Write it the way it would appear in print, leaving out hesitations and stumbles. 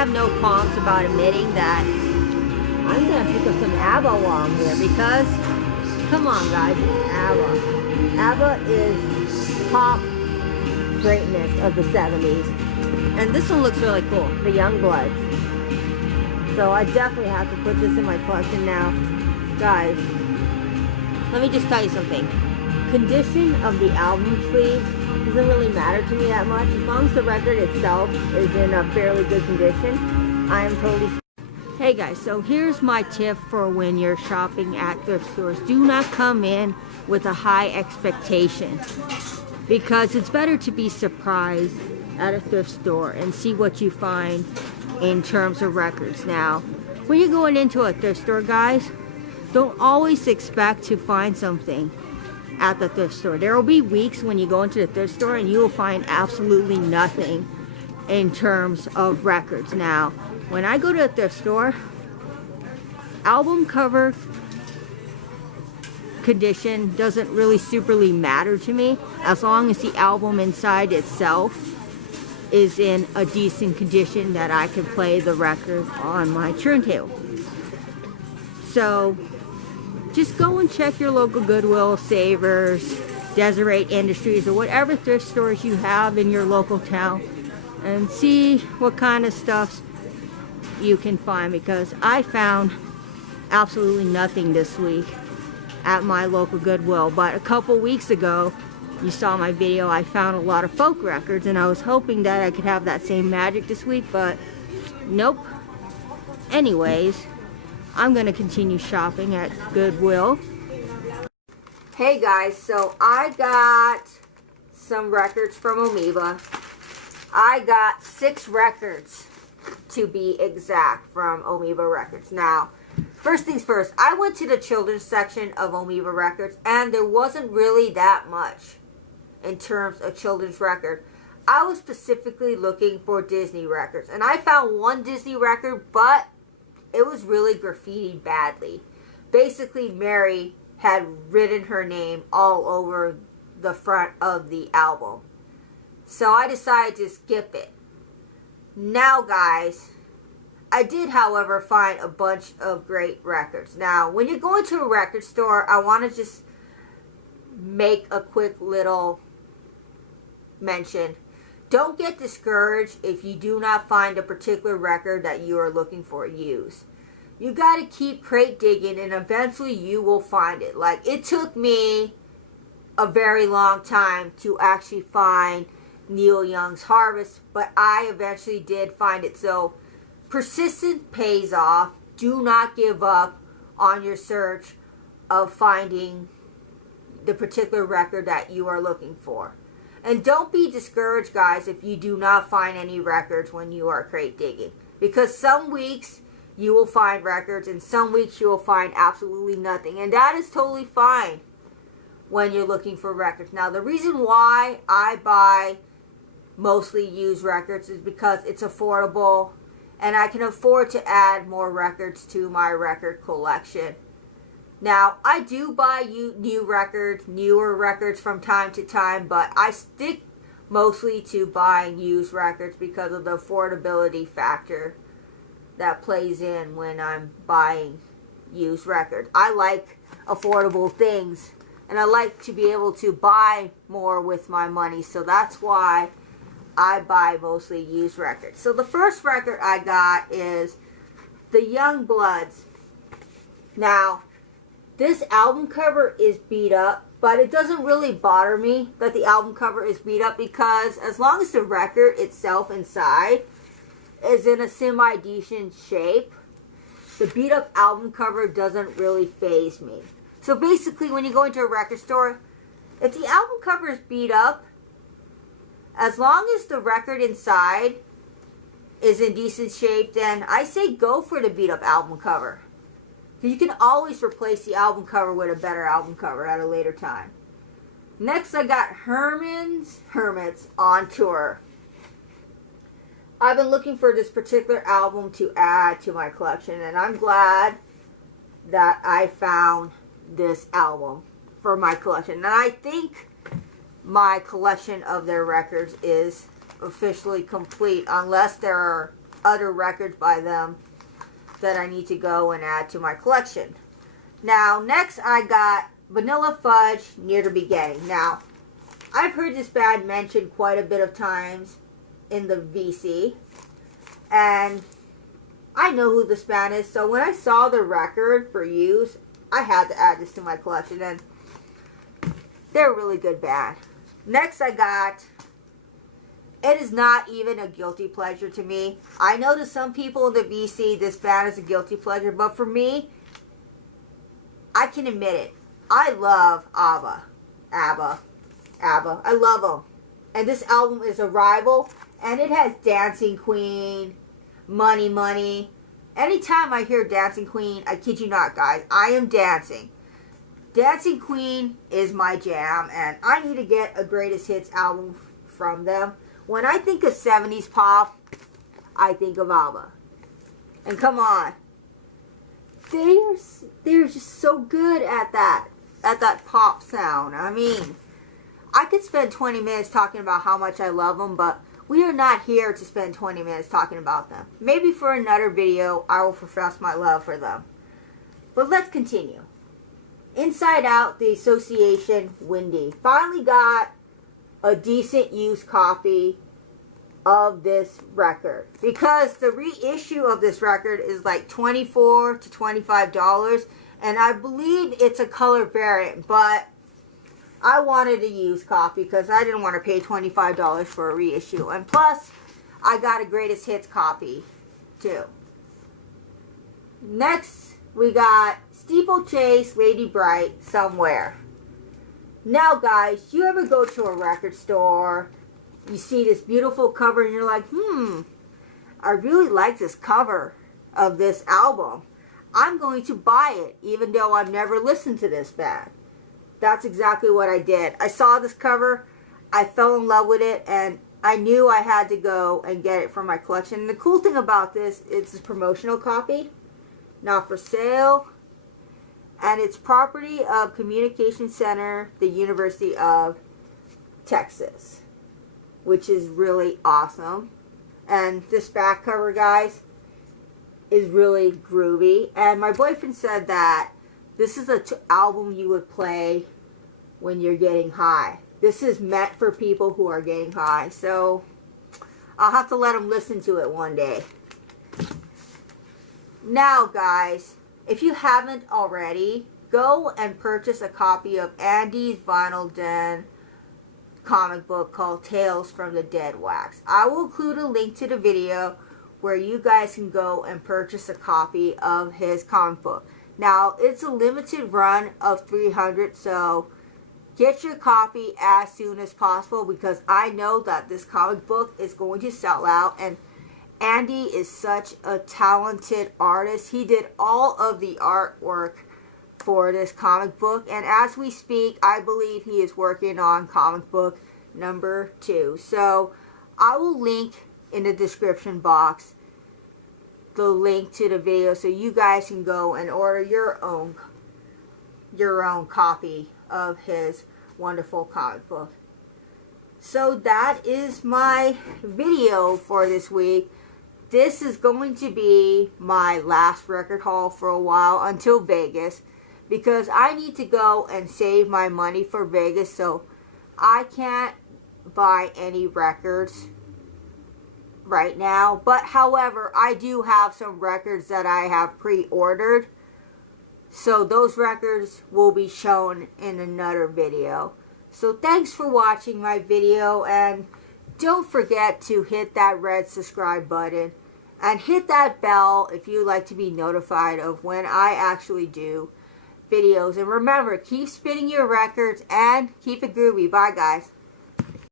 have no qualms about admitting that I'm gonna pick up some ABBA while I'm here because, come on guys, ABBA. ABBA is pop greatness of the 70s. And this one looks really cool, the Young Bloods. So I definitely have to put this in my collection now. Guys, let me just tell you something. Condition of the album sleeve doesn't really matter to me that much. As long as the record itself is in a fairly good condition, I am totally... Hey guys, so here's my tip for when you're shopping at thrift stores. Do not come in with a high expectation, because it's better to be surprised at a thrift store and see what you find in terms of records. Now, when you're going into a thrift store, guys, don't always expect to find something at the thrift store. There will be weeks when you go into the thrift store and you will find absolutely nothing in terms of records. Now, when I go to a thrift store, album cover condition doesn't really superly matter to me, as long as the album inside itself is in a decent condition that I can play the record on my turntable. So just go and check your local Goodwill, Savers, Deseret Industries, or whatever thrift stores you have in your local town, and see what kind of stuff you can find, because I found absolutely nothing this week at my local Goodwill. But a couple weeks ago, you saw my video, I found a lot of folk records, and I was hoping that I could have that same magic this week, but nope. Anyways, I'm gonna continue shopping at Goodwill. Hey guys, so I got some records from Amoeba. I got 6 records to be exact from Amoeba Records. Now, first things first, I went to the children's section of Amoeba Records, and there wasn't really that much in terms of children's record. I was specifically looking for Disney records, and I found one Disney record, but it was really graffitied badly. Basically, Mary had written her name all over the front of the album. So I decided to skip it. Now guys, I did, however, find a bunch of great records. Now, when you're going to a record store, I want to just make a quick little mention. Don't get discouraged if you do not find a particular record that you are looking for used. You got to keep crate digging, and eventually you will find it. Like, it took me a very long time to actually find Neil Young's Harvest, but I eventually did find it. So persistence pays off. Do not give up on your search of finding the particular record that you are looking for. And don't be discouraged, guys, if you do not find any records when you are crate digging, because some weeks you will find records and some weeks you will find absolutely nothing, and that is totally fine when you're looking for records. Now, the reason why I buy mostly used records is because it's affordable and I can afford to add more records to my record collection. Now, I do buy newer records from time to time, but I stick mostly to buying used records because of the affordability factor that plays in when I'm buying used records. I like affordable things, and I like to be able to buy more with my money, so that's why I buy mostly used records. So the first record I got is the Young Bloods. Now, this album cover is beat up, but it doesn't really bother me that the album cover is beat up, because as long as the record itself inside is in a semi-decent shape, the beat up album cover doesn't really faze me. So basically, when you go into a record store, if the album cover is beat up, as long as the record inside is in decent shape, then I say go for the beat up album cover. You can always replace the album cover with a better album cover at a later time. Next, I got Hermits on Tour. I've been looking for this particular album to add to my collection, and I'm glad that I found this album for my collection. And I think my collection of their records is officially complete, unless there are other records by them that I need to go and add to my collection. Now, next I got Vanilla Fudge, Near the Beginning. Now, I've heard this band mentioned quite a bit of times in the VC, and I know who this band is, so when I saw the record for use, I had to add this to my collection, and they're a really good band. Next I got, it is not even a guilty pleasure to me. I know to some people in the VC this band is a guilty pleasure, but for me, I can admit it. I love ABBA. ABBA. I love them. And this album is Arrival, and it has Dancing Queen, Money Money. Anytime I hear Dancing Queen, I kid you not, guys, I am dancing. Dancing Queen is my jam, and I need to get a greatest hits album from them. When I think of 70s pop, I think of ABBA. And come on, they're just so good at that pop sound. I mean, I could spend 20 minutes talking about how much I love them, but we are not here to spend 20 minutes talking about them. Maybe for another video, I will profess my love for them. But let's continue. Inside Out, The Association, Windy. Finally got a decent used copy of this record, because the reissue of this record is like $24 to $25, and I believe it's a color variant, but I wanted a used copy because I didn't want to pay $25 for a reissue. And plus, I got a greatest hits copy too. Next, we got Steeplechase, Lady Bright, Somewhere. Now guys, you ever go to a record store, you see this beautiful cover and you're like, I really like this cover of this album. I'm going to buy it even though I've never listened to this band. That's exactly what I did. I saw this cover, I fell in love with it, and I knew I had to go and get it for my collection. And the cool thing about this, it's a promotional copy, not for sale, and it's property of Communication Center, the University of Texas, which is really awesome. And this back cover, guys, is really groovy. And my boyfriend said that this is an album you would play when you're getting high. This is meant for people who are getting high. So I'll have to let him listen to it one day. Now, guys, if you haven't already, go and purchase a copy of Andy's Vinyl Den comic book called Tales from the Dead Wax. I will include a link to the video where you guys can go and purchase a copy of his comic book. Now, it's a limited run of 300, so get your copy as soon as possible, because I know that this comic book is going to sell out, and Andy is such a talented artist. He did all of the artwork for this comic book, and as we speak, I believe he is working on comic book number 2. So I will link in the description box the link to the video so you guys can go and order your own copy of his wonderful comic book. So that is my video for this week. This is going to be my last record haul for a while until Vegas, because I need to go and save my money for Vegas, so I can't buy any records right now. But however, I do have some records that I have pre-ordered, so those records will be shown in another video. So thanks for watching my video, and don't forget to hit that red subscribe button and hit that bell if you'd like to be notified of when I actually do videos. And remember, keep spinning your records and keep it groovy. Bye, guys.